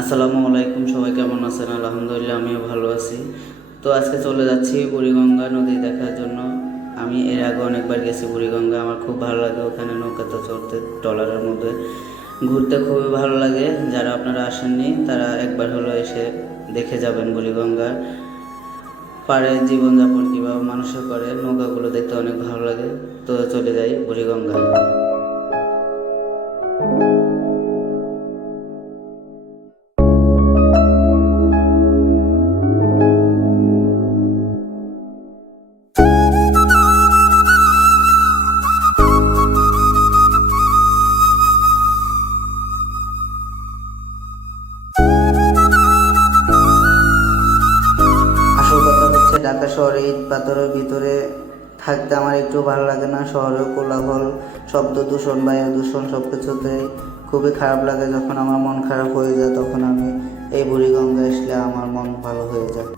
আসসালামু আলাইকুম, সবাই কেমন আছেন? আলহামদুলিল্লাহ, আমিও ভালো আছি। তো আজকে চলে যাচ্ছি বুড়িগঙ্গা নদী দেখার জন্য। আমি এর আগে অনেকবার গেছি বুড়িগঙ্গা, আমার খুব ভালো লাগে ওখানে নৌকাতে চড়তে, ট্রলারের মধ্যে ঘুরতে খুবই ভালো লাগে। যারা আপনারা আসেননি তারা একবার হলো এসে দেখে যাবেন বুড়িগঙ্গার পাড়ে জীবনযাপন কীভাবে মানুষে করে, নৌকাগুলো দেখতে অনেক ভালো লাগে। তো চলে যাই বুড়িগঙ্গা। আসল কথা হচ্ছে, ঢাকা শহরে ইট পাথরের ভিতরে থাকতে আমার একটু ভালো লাগে না। শহরে কোলাহল, শব্দ দূষণ, বায়ু দূষণ সব কিছুতে খুবই খারাপ লাগে। যখন আমার মন খারাপ হয়ে যায় তখন আমি এই বুড়িগঙ্গা আসলে আমার মন ভালো হয়ে যায়।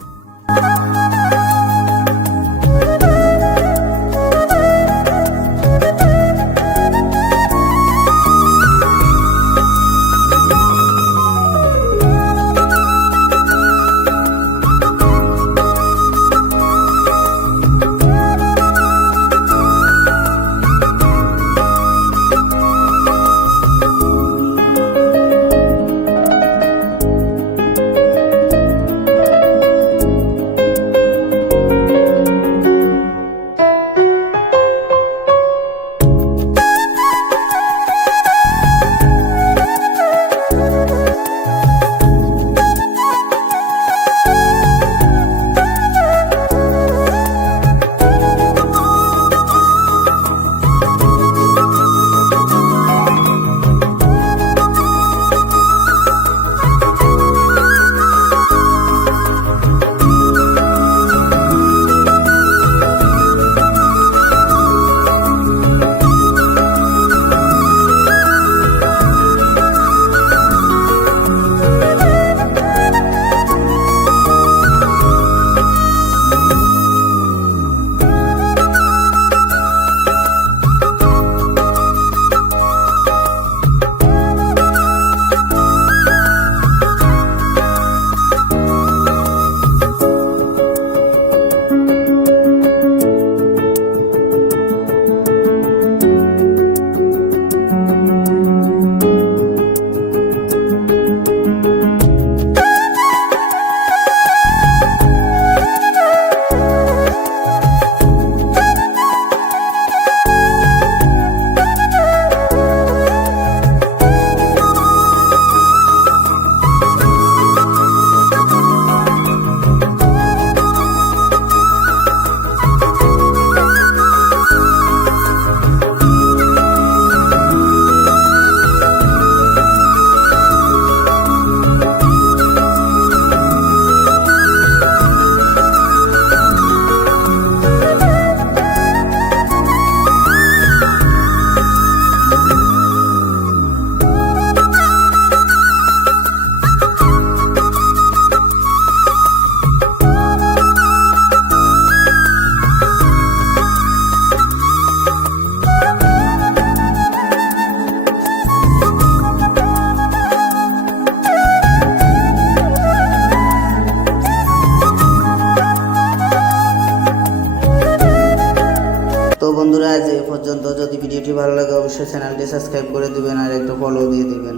তো বন্ধুরা, আজ এই পর্যন্ত। যদি ভিডিওটি ভালো লাগে অবশ্যই চ্যানেলটি সাবস্ক্রাইব করে দিবেন আর একটা ফলো দিয়ে দিবেন।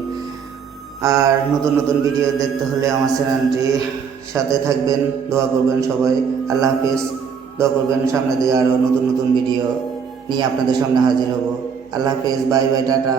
আর নতুন নতুন ভিডিও দেখতে হলে আমার চ্যানেলটি সাথে থাকবেন, দোয়া করবেন সবাই। আল্লাহ হাফিজ। দোয়া করবেন, সামনে দিয়ে আরও নতুন নতুন ভিডিও নিয়ে আপনাদের সামনে হাজির হব। আল্লাহ হাফিজ, বাই বাই, টাটা।